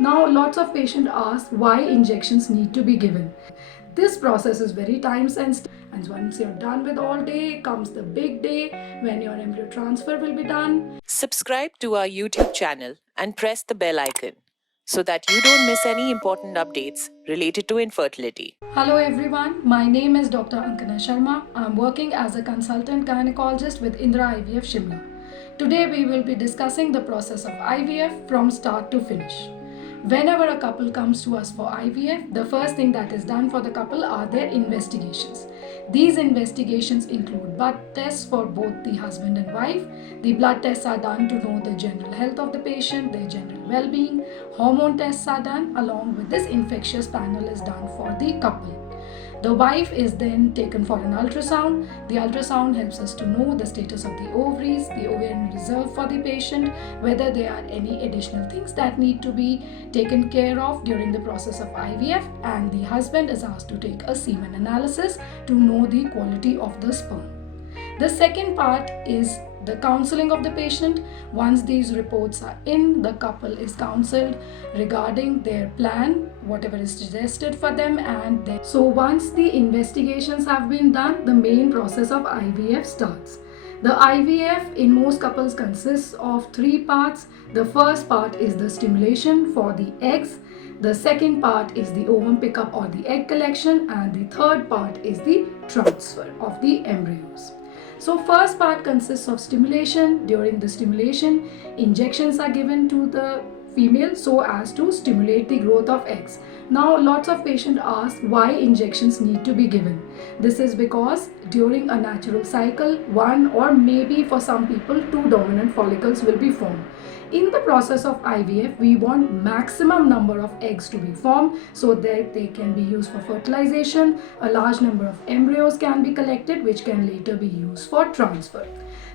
Now, lots of patients ask why injections need to be given. This process is very time sensitive, and once you're done with all day, comes the big day when your embryo transfer will be done. Subscribe to our YouTube channel and press the bell icon so that you don't miss any important updates related to infertility. Hello everyone, my name is Dr. Ankana Sharma. I'm working as a consultant gynecologist with Indira IVF Shimla. Today we will be discussing the process of IVF from start to finish. Whenever a couple comes to us for IVF, the first thing that is done for the couple are their investigations. These investigations include blood tests for both the husband and wife. The blood tests are done to know the general health of the patient, their general well-being. Hormone tests are done, along with this infectious panel is done for the couple. The wife is then taken for an ultrasound. The ultrasound helps us to know the status of the ovaries, the ovarian reserve for the patient, whether there are any additional things that need to be taken care of during the process of IVF, and the husband is asked to take a semen analysis to know the quality of the sperm. The second part is the counselling of the patient. Once these reports are in, the couple is counselled regarding their plan, whatever is suggested for them, and then so once the investigations have been done, the main process of IVF starts. The IVF in most couples consists of three parts. The first part is the stimulation for the eggs. The second part is the ovum pickup or the egg collection, and the third part is the transfer of the embryos. So first part consists of stimulation. During the stimulation, injections are given to the female so as to stimulate the growth of eggs. Now lots of patients ask why injections need to be given. This is because during a natural cycle, one or maybe for some people two dominant follicles will be formed. In the process of IVF, we want maximum number of eggs to be formed so that they can be used for fertilization. A large number of embryos can be collected which can later be used for transfer.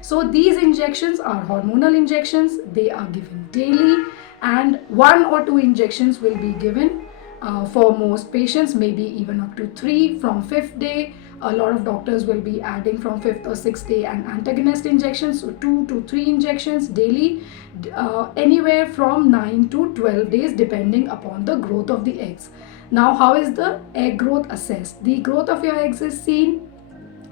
So these injections are hormonal injections. They are given daily, and one or two injections will be given for most patients, maybe even up to 3 from 5th day. A lot of doctors will be adding from 5th or 6th day an antagonist injection, so 2 to 3 injections daily, anywhere from 9 to 12 days depending upon the growth of the eggs. Now, how is the egg growth assessed? The growth of your eggs is seen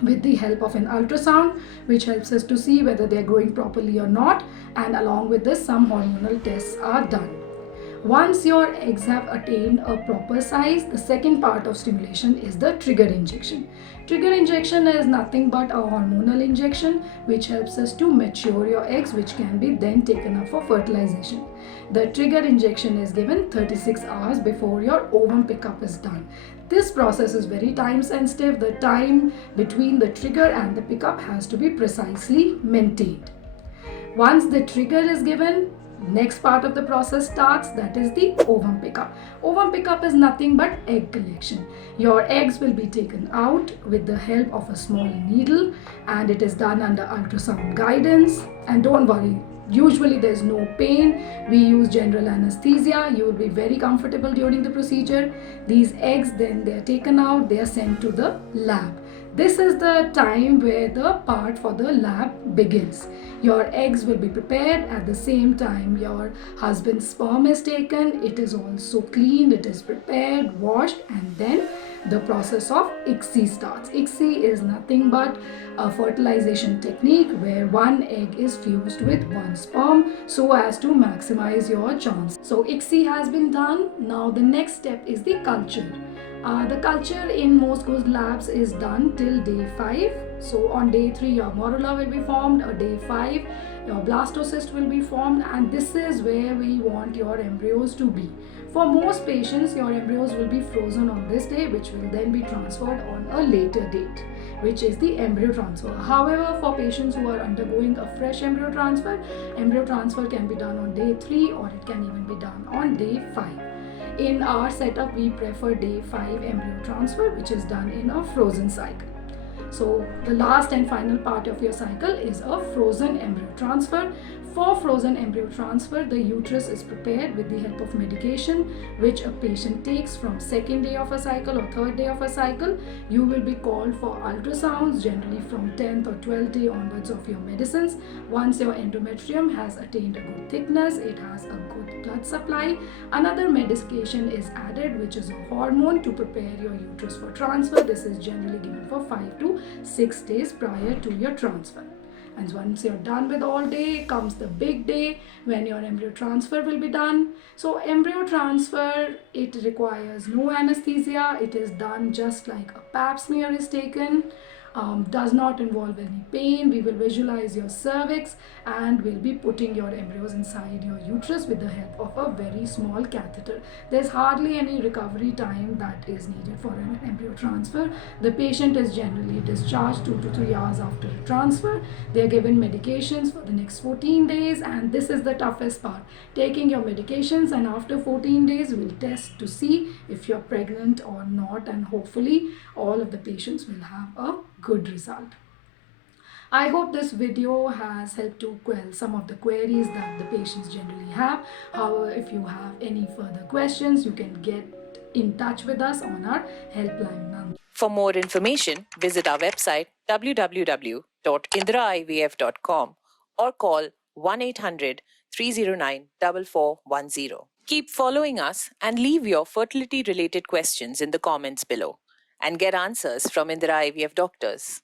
with the help of an ultrasound, which helps us to see whether they are growing properly or not, and along with this some hormonal tests are done. Once your eggs have attained a proper size, the second part of stimulation is the trigger injection. Trigger injection is nothing but a hormonal injection which helps us to mature your eggs, which can be then taken up for fertilization. The trigger injection is given 36 hours before your ovum pickup is done. This process is very time sensitive. The time between the trigger and the pickup has to be precisely maintained. Once the trigger is given, next part of the process starts, that is the ovum pickup. Ovum pickup is nothing but egg collection. Your eggs will be taken out with the help of a small needle, and it is done under ultrasound guidance. And don't worry, usually there's no pain. We use general anesthesia. You will be very comfortable during the procedure. These eggs, then they are taken out, they are sent to the lab. This is the time where the part for the lab begins. Your eggs will be prepared. At the same time, your husband's sperm is taken. It is also cleaned, it is prepared, washed, and then the process of ICSI starts. ICSI is nothing but a fertilization technique where one egg is fused with one sperm so as to maximize your chance. So ICSI has been done. Now the next step is the culture. The culture in most good labs is done till day 5. So on day 3 your morula will be formed, on day 5 your blastocyst will be formed, and this is where we want your embryos to be. For most patients, your embryos will be frozen on this day, which will then be transferred on a later date, which is the embryo transfer. However, for patients who are undergoing a fresh embryo transfer can be done on day 3 or it can even be done on day 5. In our setup, we prefer day 5 embryo transfer, which is done in a frozen cycle. So the last and final part of your cycle is a frozen embryo transfer. For frozen embryo transfer, the uterus is prepared with the help of medication which a patient takes from second day of a cycle or third day of a cycle. You will be called for ultrasounds generally from 10th or 12th day onwards of your medicines. Once your endometrium has attained a good thickness, it has a good blood supply, another medication is added which is a hormone to prepare your uterus for transfer. This is generally given for 5 to 6 days prior to your transfer. And once you're done with all day, comes the big day when your embryo transfer will be done. So embryo transfer, it requires no anesthesia. It is done just like a pap smear is taken. Does not involve any pain. We will visualize your cervix and we'll be putting your embryos inside your uterus with the help of a very small catheter. There's hardly any recovery time that is needed for an embryo transfer. The patient is generally discharged 2 to 3 hours after transfer. They are given medications for the next 14 days, and this is the toughest part, taking your medications, and after 14 days we'll test to see if you're pregnant or not, and hopefully all of the patients will have a good result. I hope this video has helped to quell some of the queries that the patients generally have. However, if you have any further questions, you can get in touch with us on our helpline number. For more information, visit our website www.indiraivf.com or call 1-800-309-4410. Keep following us and leave your fertility related questions in the comments below and get answers from Indira IVF doctors.